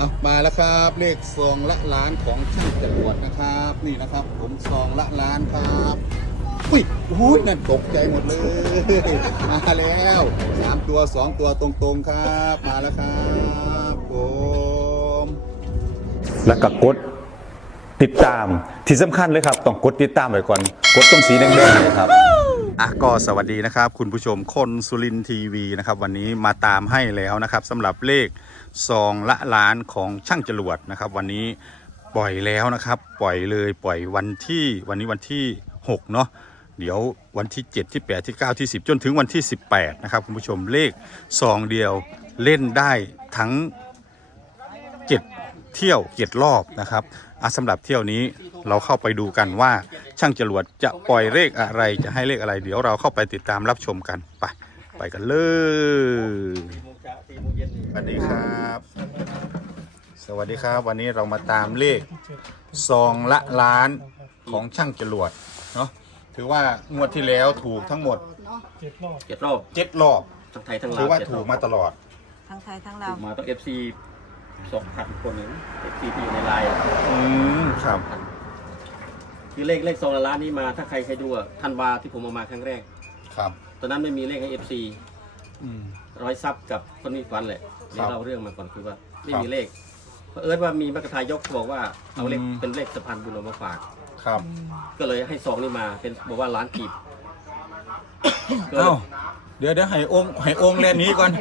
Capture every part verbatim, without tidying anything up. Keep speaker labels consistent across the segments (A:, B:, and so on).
A: อ่ะมาแล้วครับเลขซองละล้านของช่างจรวดนะครับนี่นะครับผมซองละล้านครับอุ้ยอุ้ยนั่นตกใจหมดเลยมาแล้วสามตัวสองตัวตรงๆครับมาแล้วครับผม
B: แล้วก็กดติดตามที่สำคัญเลยครับต้องกดติดตามไว้ก่อนกดตรงสีแดงๆเลยครับอ่ะก็สวัสดีนะครับคุณผู้ชมคนสุรินทร์ทีวีนะครับวันนี้มาตามให้แล้วนะครับสำหรับเลขซองละล้านของช่างจรวดนะครับวันนี้ปล่อยแล้วนะครับปล่อยเลยปล่อยวันที่วันนี้วันที่หกเนาะเดี๋ยววันที่เจ็ดที่แปดที่เก้าที่สิบจนถึงวันที่สิบแปดนะครับคุณผู้ชมเลขซองเดียวเล่นได้ทั้งเจ็ดเที่ยวเจ็ดรอบนะครับสำหรับเที่ยวนี้เราเข้าไปดูกันว่าช่างจรวดจะปล่อยเลขอะไรจะให้เลขอะไรเดี๋ยวเราเข้าไปติดตามรับชมกันไปไปกันเลยสวัสดีครับสวัสดีครับวันนี้เรามาตามเลขซองละล้านของช่างจรวดเนาะถือว่างวดที่แล้วถูกทั้งหมด
C: เจ็ดรอบ
D: เจ็ดรอบ
A: เจ็ดรอบ
D: ทั้งไทยทั้งลาว
A: ถือว่าถูกมาตลอด
E: ทั้งไทยทั้งลาว
D: มาต้องเอฟซีสองพันคนหนึ่งเอฟซีที่อยู่ในไลน์
A: อืมครับ
D: คือเลขเลขซองละล้านนี้มาถ้าใครใครดูอ่ะธันวาที่ผมเอามาครั้งแรก
A: ครับ
D: ตอนนั้นไม่มีเลขให้เอฟซี
A: อืม
D: ร้อยซับกับคนมีฟันแหละ
A: ครั
D: เดี๋ยว
A: บ
D: เล่าเรื่องมาก่อนคือว่าไม่
A: ครับ
D: มีเลขเพราะเอิญว่ามีมรรคทายกบอกว่าเอาเลข
A: อืม
D: เป็นเลขสะพานบุญเอามาฝาก
A: ครับ
D: ก็เลยให้ซองนี่มาเป็นบอกว่าล้านกีบก็เลย
A: เอ้าเดี๋ยวเดี๋ยวให้องค์ให้องค์แลนนี้ก่อน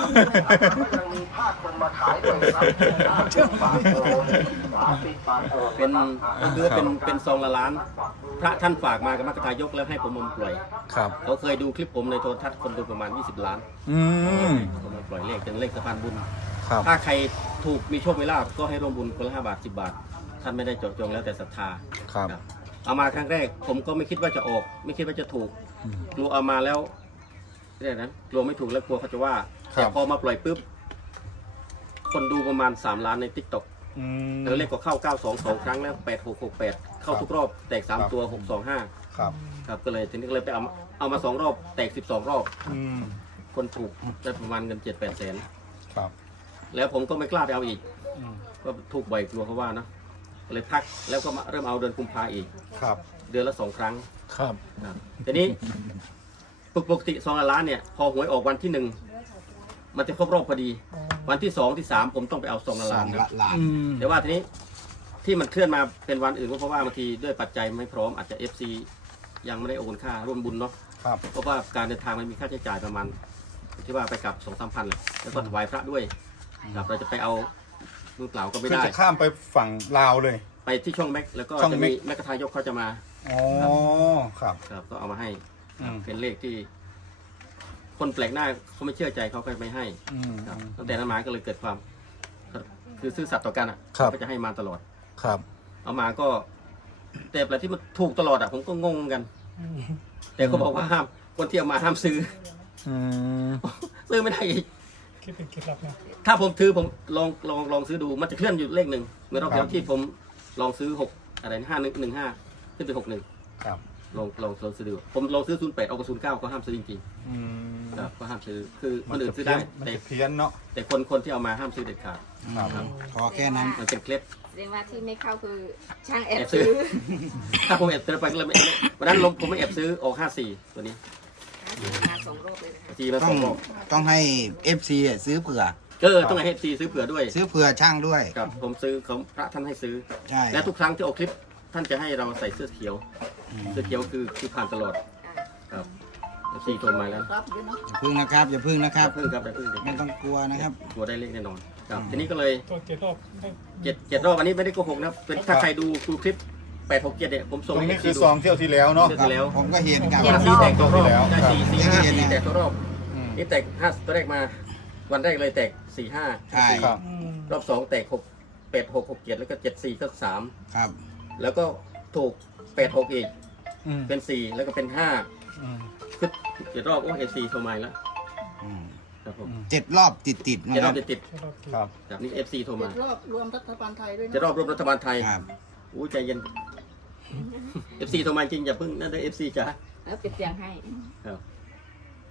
D: เป็นก็คือว่าเป็นเป็นซองละล้าน พระท่านฝากมากับมรรคทายกแล้วให้ผมมาปล่อย
A: ครับ
D: เขาเคยดูคลิปผมในโทรทัศน์คนดูประมาณยี่สิบล้าน
A: อืม
D: ผมมาปล่อยเลขเป็นเลขสะพานบุญ
A: ครับ
D: ถ้าใครถูกมีโชคมีลาภก็ให้ร่วมบุญคนละห้าบาทสิบบาท ท่านไม่ได้เจาะจงแล้วแต่ศรัทธา
A: ครับ
D: ครับเอามาครั้งแรก ผมก็ไม่คิดว่าจะออก ไม่คิดว่าจะถูกกลัวเอามาแล้วเรียกนั้นกลัวไม่ถูกแล้วกลัวเขาจะว่า
A: ครับ
D: แต่พอมาปล่อยปุ๊บคนดูประมาณสามล้านในทิกตอก
A: อืม
D: แล้วเลขก็เข้าเก้าสองสองครั้งแล้วแปดหกหกแปดเข้าทุกรอบแตกสาม
A: ครับ
D: ตัวหกสองห้า
A: ครับ
D: ครับก็เลยทีนี้ก็เลยไปเอามาเอามาสองรอบแตกสิบสองรอบ
A: อืม
D: คนถูกได้ประมาณเงินเจ็ดแปดแสน
A: ครับ
D: แล้วผมก็ไม่กล้าไปเอาอีก
A: อืม
D: ก็ถูกบ่อยกลัวเขาว่านะก็เลยพักแล้วก็มาเริ่มเอาเดือนกุมภาอีก
A: ครับ
D: เดือนละสองครั้ง
A: ครับ
D: ครับทีนี้ปกติซองละล้านเนี่ยพอหวยออกวันที่หนึ่งมันจะครบรอบพอดี วันที่สองที่สามผมต้องไปเอาซองละล้านครับ
A: อืม
D: แต่ว่าทีนี้ที่มันเคลื่อนมาเป็นวันอื่นก็เพราะว่าบางทีด้วยปัจจัยไม่พร้อมอาจจะ เอฟ ซี ยังไม่ได้โอนค่าร่วมบุญเนาะ
A: ครับ
D: เพราะว่าการเดินทางมันมีค่าใช้จ่ายประมาณที่ว่าไปกลับสองสามพันเลยแล้วก็ถวายพระด้วยครับเราจะไปเอามือเปล่าก็ไม่
A: คือ
D: ได้
A: จะข้ามไปฝั่งลาวเลย
D: ไปที่ช่องแม็กแล้วก็
A: ช่อง
D: จะ
A: แม็
D: มี
A: ก
D: แมกกะทายกเขาจะมา
A: อ๋อ ครับ
D: ครับก็เอามาให้
A: อืม
D: เป็นเลขที่ คนแปลกหน้าเขาไม่เชื่อใจเขาก็ไม่ให้
A: อืม
D: ครับตั้งแต่นั้นมาก็เลยเกิดความ คือซื่อสัตย์ต่อกันอ่ะ
A: ครับ
D: ก็จะให้มาตลอด
A: ครับ
D: เอามาก็ แต่อะไรที่มันถูกตลอดอ่ะผมก็งงกัน แต่เขาบอกว่าห้ามคนที่เอามาห้ามซื้อ
A: อืม
D: ซื้อไม่ได้อีก
C: คิดเป็นเคล็ดลับนะ
D: ถ้าผมถือผมลองลองลองซื้อดูมันจะเคลื่อนอยู่เลขหนึ่งเมื่อรอบที่แล้วที่ผมลองซื้อหกอะไรนะห้าหนึ่งหนึ่งห้าขึ้นไปหกหนึ่ง
A: ครับ
D: ลองลองลองซื้อดูผมลองซื้อศูนย์แปดเอากับศูนย์เก้าก็ห้ามซื้อจริง
A: อืม
D: ๆครับก็ห้ามซื้อคือค
A: มัน
D: นอื่
A: จะ
D: นซื้อ
A: เพี้ย
D: ได้
A: นมัน
D: แต่
A: จะเพี้ยนเนาะ
D: แต่คนคนที่เอามาห้ามซื้อเด็ดขาด
A: ครับ
F: พอแค่นั้น
D: มันเป็นเคล็ด
E: เรียกว่าที่ไม่เข้าคือช่างแอ
D: แอ
E: บบ
D: ซื้
E: ซื้
D: อ
E: อ
D: ถ้าผมแอบซื้อไปก็เลยไม่ไม่วันนั้นลงผมไม่แอบซื้อออกห้าสี่ตัวนี้
E: มาสองรอบเลยนะคะ
D: จีมา
F: ต้
D: ส
F: อ
D: อง งรอบ
F: ต้องให้ เอฟ ซี ซื้อเผื่อ
D: เออต้องให้เอฟซีซื้อเผื่อด้วย
F: ซื้อเผื่อช่างด้วย
D: ครับผมซื้อเขาพระท่านให้ซื้อ
F: ใช่
D: และทุกครั้งที่ออกคลิปท่านจะให้เราใส่เสื้อเขียว เสื้อเขียวคือคือผ่านตลอดครับซีโทรมาแล้ว
F: อย่าพึ่งนะครับ อย่าพึ่งนะค
D: ค
F: รั
D: รับบ เพิ่งครับเพิ่ง
F: ไม่ต้องกลัวนะครับ
D: ตัวได้เลขแน่นอนครับทีนี้ก็เลย
C: ตัวเจ็ดรอบได้
D: เจ็ดเจ็ดรอบอันนี้ไม่ได้โกหกนะครับเป็นถ้าใครดูดูคลิปแปดหกเจ็ดเนี่ยผม
A: ต
D: ส่ง
A: รง
D: ให้
A: นี้
D: เอฟ
A: คื
D: ซี
A: อ
D: ดู
A: ซองเที่ยวที่แล้วเนาะ
D: เที่ยวที่แล้ว
F: ผมก็เห็นกับ
D: ห้าสี่แตกตัวรอบ
A: ครับ
D: ได้สี่สี่ห้าสี่
F: ครับ
D: แตกตัวรอบ
A: อืม
D: นี่แตกห้าตัวแรกมา วันแรกเลยแตกสี่ห้า
F: ใช่
A: ครับ
C: อืม
D: รอบสองแตกหกแปดหกหกเจ็ดแล้วก็เจ็ดสี่ก็สาม
F: ครับ
D: แล้วก็ถูกแปดหกอีก
A: อืม
D: เป็นสี่แล้วก็เป็นห้า
A: อืม
D: คือเจ็ดรอบโอ้เอฟซีโทรมาอีกแล้ว
F: อืม
D: ครับผม
F: เจ็ดรอบติดติดๆนะ
D: เจ็ด
F: ค
D: ร
F: รั
D: อ
F: บบ
D: ติด
C: เจ็ดรอบติด
A: ครับ
D: ๆแบบนี้เอฟซีโทรมา
G: รอบรวมรัฐบาลไทยด้วย
D: เจ็ด
G: นะ
D: รอบรวมรัฐบาลไทย
F: ครับ
D: อู้ใจเย็นเอฟซีโทรมาจริงอย่าเพิ่งนั่นเลยเอฟซีจ้ะ
E: แล้วปิดเสียงให้
D: ครับ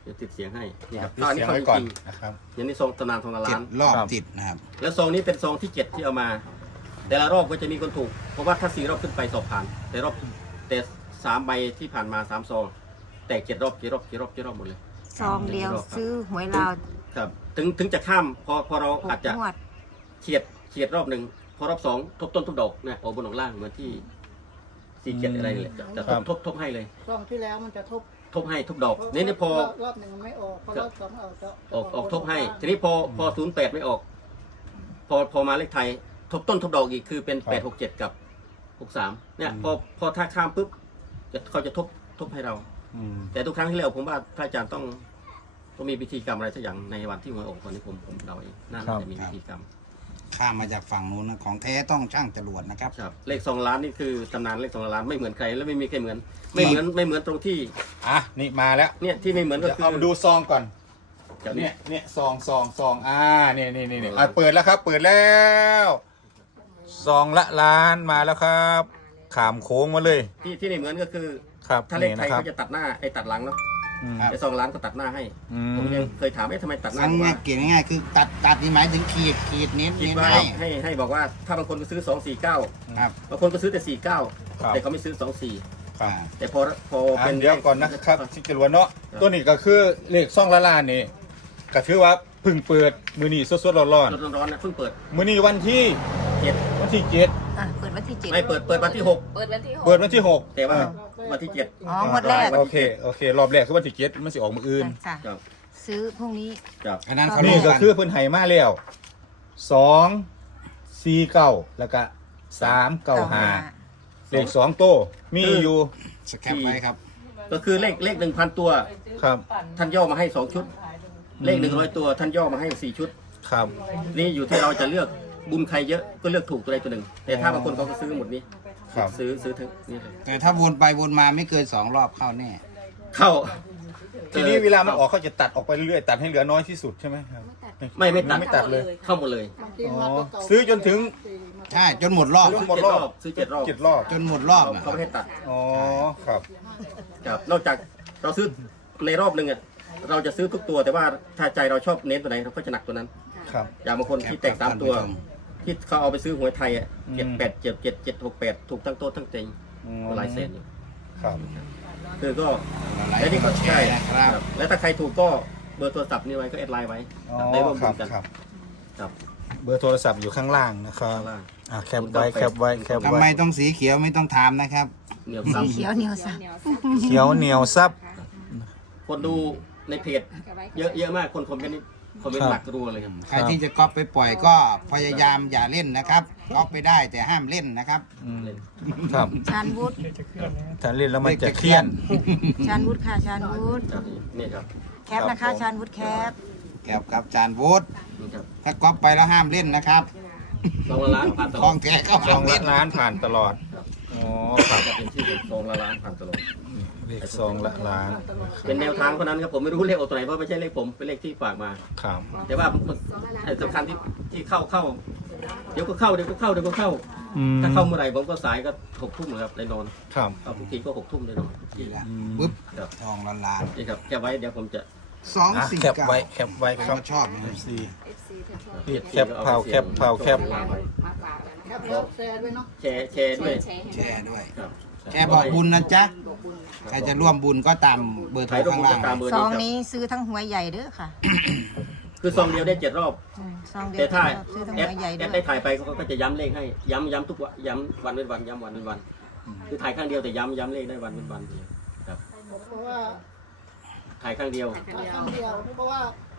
D: เดี๋ยวติดเสียงให้นี่ครับ
B: ปิด
D: อัน
B: เสี
D: นี้
B: ยง
D: เขา
B: ไว้
D: จ
B: ก่อน
D: ริง
B: นะครับ
D: ๆอย่างนี้ซองตำนานทองละ
F: เจ็
D: ล้า
F: ด
D: น
F: รอบ
B: ครับ
F: ติดนะครับ
D: แล้วซองนี้เป็นซองที่เจ็ดที่เอามา แต่ละรอบก็จะมีคนถูก เพราะว่าถ้าสี่รอบขึ้นไปสอบผ่าน แต่รอบแต่สามใบที่ผ่านมาสามซองแตกเจ็ดรอบเจ็ดรอบเจ็ดรอบเจ็ดรอบหมดเลย
E: ซองเดียวซื้อหวยลาว
D: ครับถึงถึงจะข้ามพอพอเรา
E: ห
D: อาจ
E: ก
D: จะ
E: งวด
D: เฉียดเฉียดรอบหนึ่งพอรอบสองทบต้นทบดอกเนี่ยออกบนออกล่างเหมือนที่สี่เจ็ดอะไรเลยจะจะทบทบทบให้เลย
G: รอบที่แล้วมันจะทบ
D: ทบให้ทบดอกนี่นี่พอ
G: รอบรอบหนึ่งมันไม่ออกพอรอบสองออกจะ
D: ออกออกทบให้ ทีนี้พอพอศูนย์แปดไม่ออก พอพอมาเลขไทย ทบต้นทบดอกอีกคือเป็น
B: ครับ
D: แปดหกเจ็ดกับหกสามเนี่ยพอพอถ้าข้ามปุ๊บจะเขาจะทบทบให้เรา
B: อืม
D: แต่ทุกครั้งที่แล้วผมว่าพระอาจารย์ต้องต้องมีพิธีกรรมอะไรสักอย่างในวันที่หวยออกวันนี้ผมผมเดาเองน่าจะมีพิธีกรรม
F: ข้ามมาจากฝั่งนู้นนะของแท้ต้องช่างจรวดนะครับ
D: ครับเลขสองล้านนี่คือตำนานเลขสองล้านไม่เหมือนใครและไม่มีใครเหมือน ไม่เหมือนไม่เหมือนตรงที่
B: อ่ะนี่มาแล้ว
D: เนี่ยที่ไม่เหมือนก็
B: เดี๋ยว
D: คือ
B: เอามาดูซองก่อน
D: แบบ
B: เนี่
D: เนี้
B: ย
D: ย
B: เนี่ยซองซองซองอ่าเนี่ยนี่นี่นี่อ่ะเปิดแล้วครับ เปิดแล้วซองละล้านมาแล้วครับ ขามโค้งมาเลย
D: ที่ที่ไม่เหมือนก็คือ
B: ครับ
D: ถ้าเลข
B: นี่
D: ไทย
B: นะครับ
D: เขาจะตัดหน้าไอ้ตัดหลังเนาะ
B: อืม
F: ครับ
D: ไอ้สองล้านก็ตัดหน้าให้
B: อืม
D: ผมยังเคยถามว่าทำไมตัดหน้า
F: สั้น
D: บอก
F: ง่า
D: ว่าย
F: เกียง่ายๆคือตัดตัดนี่หมายถึงขีดขีดเน้น
D: คิด
F: เน้น
D: ว่า
F: ให้
D: ให้ให้บอกว่าถ้าบางคนก็ซื้อสองสี่เก้า
F: ครับ
D: บางคนก็ซื้อแต่สี่เก้า
B: ครับ
D: แต่เขาไม่ซื้อสองสี่
B: ครับ
D: แต่พอพอ
B: อ่ะ
D: เป็น
B: เดี๋ยวก่อนนะครับที่จรวดเนาะ
D: ครับ
B: ตัวนี้ก็คือเลขซองละล้านนี่ก็ถือว่าเพึ่งเปิดมือนี้สดๆร้อน
D: ร้อนร้อนๆนะเพิ่งเปิด
B: ๆมือนี้วันที่
D: เจ็ด
B: วันที่เจ็ด
E: อ่ะเปิดวันที่เจ็ด
D: ไม่เปิดเปิดวันที่หก
E: เปิดวันที่หก
B: เปิดวันที่หก
D: แต่ว่า
B: อ่ะ
D: วันที่เจ็ด
E: อ๋อหมดแรก
B: โอเคโอเค รอบแรกคือวันที่เจ็ดมันสิออกมืออื่น
E: ค่ะ
D: ครับ
E: ซื้อพรุ่งนี้
D: ครับ
F: อันนั้นเขา
B: นี่
F: รู้
B: ก็
F: กัน
B: คือเพิ่นไห้มาแล้วสองสี่เก้าแล้วก็สามเก้าห้าเลขสองโต้มีอยู่
F: สแคปไว้ครับ
D: ก็คือเลขเลขหนึ่งพันตัว
B: ครับ
D: ท่านย่อมาให้สองชุด เลขหนึ่งร้อยตัว ท่านย่อมาให้สี่ชุด
B: ครับ
D: นี่อยู่ที่เราจะเลือกบุญใครเยอะก็เลือกถูกตัวใดตัวหนึ่ง แต่ถ้าบางคนเขาก็ซื้อหมดนี้
B: ครับ
D: ซื้อซื้อทั้งนี่เลย
F: แต่ถ้าวนไปวนมาไม่เกินสองรอบเข้าแน่
D: เข้า
B: ทีนี้เวลามันออกเขาจะตัดออกไปเรื่อยๆตัดให้เหลือน้อยที่สุดใช่ไหมครับ
D: ไม่ไม่ตัด
B: ไม่ตัดเลย
D: เข้าหมดเลย
G: บางทีมาตัวเก่า
B: ซื้อจนถึง
F: ใช่จนหมดรอบ
B: ซื้
D: ซื้อ
B: หมด
D: เจ็ด
B: ร
D: ร
B: อ
D: อบ บซื้อเจ็ดรอบ
B: เจ็ดรอบ
F: จนหมดรอบ
D: เขา
F: นะ
D: เขาไม่ให้ตัด
B: อ๋อครับ
D: ครับนอกจากเราซื้อในรอบหนึ่งอ่ะเราจะซื้อทุกตัวแต่ว่าถ้าใจเราชอบเน้นตัวไหนเราก็จะหนักตัวนั้น
B: ครับ
D: อย่างบางคนที่แตกสามตัว ที่เขาเอาไปซื้อหวยไทยอ่ะเจ็ดแปดเจ็ดเจ็ดเจ็ดหกแปดถูกทั้งโต๊ะทั้งเต็ง
B: อืม
D: ก็หลายแสนอยู่
B: ครับ
D: คือก็
F: หลาย
D: และ
F: ค
D: นี่
F: น
D: ก็
F: ก็แช
D: ใช่
F: ร์นะครับ
D: ครับแล้วถ้าใครถูกก็เบอร์โทรศัพท์นี่ไว้ก็แอดไลน์ไว้
B: อ๋อ
D: ได้ร่วม
B: ค
D: บุ
B: รับ
D: ญกัน
B: ครับ
D: ครับ
B: เบอร์โทรศัพท์อยู่ข้างล่างนะครับ
D: ข้างล่าง
B: อ่ะแคปไว้แคปไว้แคป
F: ทำ
B: ไว้
F: ไมต้องสีเขียวไม่ต้องถามนะครับ
D: เหนียว
E: สี
D: ซ้ำ
E: เขียวเหนียวสัก
B: เขียวเหนียวซับ
D: คนดูในเพจเยอะเยอะมากคนคอมเมนต์นี่คอมเมนต์หลักรัวเลยครับ
F: ใครที่จะก๊อปไปปล่อยก็พยายามอย่าเล่นนะครับก๊อปไปได้แต่ห้ามเล่นนะครับ
B: อืมครับ
E: ชานวุฒิ
C: เลขจะเคลื่อนนะ
B: ถ้าเล่นแล้วมันจะเครียด
E: ชานวุฒิค่ะชานวุฒิ
D: ครับนี่ครับ
E: แคปนะคะชานวุฒิแคป
F: แก้วกับจานวูด
D: นี่ครับ
F: ถ้าก๊อปไปแล้วห้ามเล่นนะครับ
D: ซองละล้านผ่านต
F: ค
D: ล
F: ล
D: อ
F: อ
D: ด
F: งแท้ก็
B: ส
F: ห้า
B: อง
F: ม
B: ละ
F: เล่น
B: ล้านผ่านตลอดอ๋อครับ
D: จะเป็นชื่อซองละล้านผ่านตลอด
B: เลขสองละล้าน
D: เป็นแนวทางเท่านั้นครับผมไม่รู้เลขออกตัวไหนเพราะไม่ใช่เลขผมเป็นเลขที่ฝากมา
B: ครับ
D: แต่ว่าไอ้สำคัญที่ที่เข้าเข้า เดี๋ยวก็เข้าเดี๋ยวก็เข้าเดี๋ยวก็เข้า
B: อืม
D: ถ้าเข้าเมื่อไหร่ผมก็สายก็หกทุ่มเลยครับเลยนอน
B: ครับ
D: เอาทุกทีก็หกทุ่มเลยนอนทุกที
F: นี่ละปึ๊บ
D: ครับ
F: ทองละล้าน
D: นี่ครับแค่ไว้เดี๋ยวผมจะ
F: สอง
B: อ่ะ
F: สี่
B: แคป
F: เก้า
B: ไว้แคปไว้ครับ
F: ชอบนะ
B: สี่
E: เอฟซีถ้าชอบ
B: รีบแคปเผาแคปเผาแคป
E: มาฝากแล้วนะ
G: แคปแล้วแชร์ด้วยเนาะ
D: แชร์แชร์ด้วย
E: แชร์ให้
F: แชร์ด้วย
D: ครับ
F: แชร์บอกบุญนะจ๊ะ
E: บอกบุญค่ะ
F: ใครจะร่วมบุญก็ตามเบอร์โทร
D: ถ่ายรูป
F: ข้าง
D: ผม
F: ล่า
D: จะ
F: ง
D: ตามเบอร์
E: ซ
D: นี้
E: อง
D: ครับ
E: นี้ซื้อทั้งหัวใหญ่เด้อค่ะ
D: คือซองเดียวได้เจ็ดรอบ
E: อืมซองเดีย
D: แต่
E: ว
D: ถ้า
E: ซื้อทั้ง
D: แอ
E: หั
D: ด
E: วใหญ่
D: แอ
E: ด้
D: ด
E: ว
D: ได้
E: ย
D: ถ่ายไปเขาก็จะย้ำเลขให้ย้ำย้ำทุกวันย้ำวันเว้นวันย้ำวันเว้นวัน คือถ่ายครั้งเดียวแต่ย้ำย้ำเลขได้วันเว้นวันครับ
G: เพราะว่า
D: ถ่ายครั้งเดียว
G: ครั้งเดียวเพราะว่า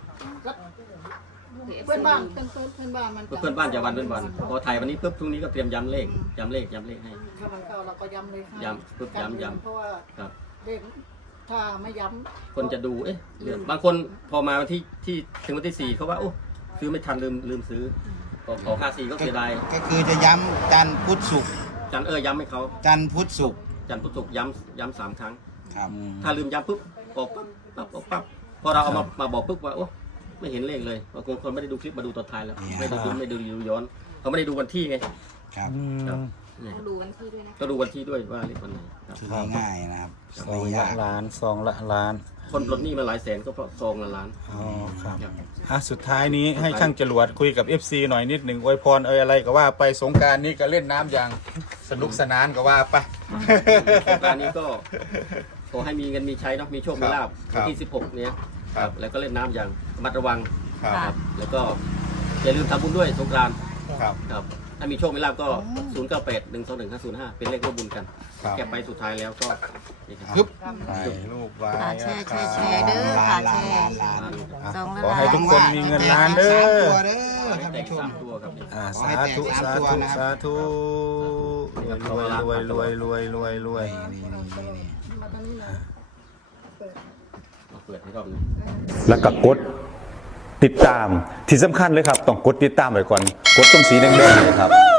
G: เพื่อนบ้านเพื่อนเพื่อนเพื่อนบ้านมัน
D: เพื่อนบ้านจะวันเว้นวันพอถ่ายวันนี้ปุ๊บพรุ่งนี้ก็เตรียมย้ำเลขย้ำเลขย้ำเลขให้
G: ถ้ามันเข้าเราก็ย้ำเลยให้
D: ย้ำปึ๊บย้ำย้ำ
G: เพราะว่า
D: ครับ
G: เลขถ้าไม่ย้ำ
D: คนจะดูเอ๊ะเรื่องบางคนพอมาวันที่ที่ถึงวันที่สี่เขาว่าโอ้ซื้อไม่ทันลืมลืมซื้อขอขอค่าสี่ก็เสียดาย
F: ก็คือจะย้ำจันทร์พุธศุกร์
D: จันเออย้ำให้เขา
F: จันทร์พุธศุกร์
D: จันพุทธศุกร์ย้ำย้ำสามครั้ง
F: ครับ
D: ถ้าลืมย้ำปุ๊บออกปั๊บปั๊บออกปั๊บพอเราเอามามาบอกปุ๊บว่าโอ้ไม่เห็นเลขเลยบางคนคนไม่ได้ดูคลิปมาดูตอนท้ายแล้วไม่ได้ดูไม่ได้ดูดูย้อนเขาไม่ได้ดูวันที่ไง
F: ครับ
B: อืม
D: ครับเนี่ย
E: ต้องดูวันที่ด้วยนะ
D: ก็ดูวันที่ด้วยว่าเลขวันไหนครับ
F: คือง่ายๆนะครับ
B: สอง
F: ไม่
B: ละ
F: ยาก
B: ล้านสองละล้าน
D: คนปลดหนี้มาหลายแสนก็เพราะซองละล้าน
B: อ๋อครับ
D: ครับ
B: อ่ะสุดท้ายนี้ให้ช่างจรวดคุยกับ เอฟ ซี หน่อยนิดหนึ่งอวยพรเอ่ยอะไรก็ว่าไปสงกรานต์นี้ก็เล่นน้ำอย่างสนุกสนานก็ว่าไป
D: โครงการนี้ก็ขอให้มีเงินมีใช้เนาะมีโชคมีลาภ
B: ครับ
D: วันที่สิบหกเนี้ย
B: ครับ
D: แล้วก็เล่นน้ำอย่างระมัดระวัง
B: ครับ
E: ค่ะ
D: แล้วก็อย่าลืมทำบุญด้วยสงกรานต์
B: ครับ
D: ครับถ้ามีโชคมีลาภก็ศูนย์เก้าแปดหนึ่งสองหนึ่งห้าศูนย์ห้าเป็นเลขร่วมบุญกัน
B: ครับ
D: แก็บไปสุดท้ายแล้วก็นี่ครับ
F: ฮึบ
B: ถ่ายรูปไว้
E: ค่ะแชร์แชร์แชร์
B: ค
E: เด้
B: รับ
E: อค่ะแชร์
B: อ่ะ
E: สองละ
B: ขอ
E: ล้า
B: ให้
E: น
B: ทุกคนมีเงินล้านเด้
F: สาม
B: อ
F: ตัวเด้อ
D: ให้
F: ท่าน
D: แตก
F: ผู้ชม
D: สามตัวครับนี่
B: อ่า
F: ขอ
B: สา
F: ให้แตก
B: ธุ
F: สาม
B: สา
F: ตัว
B: ธุ
F: นะครับ
B: สาธุรวยรวยรวยรวยรวยรวย
F: นี่นี่นี่นี่
G: มาตอนนี้นะเปิด
D: เอาเปิดให้รอบหนึง
B: แล้วก็กดติดตามที่สำคัญเลยครับ ต้องกดติดตามไว้ก่อน กดตรงสีแดงๆเลยครับ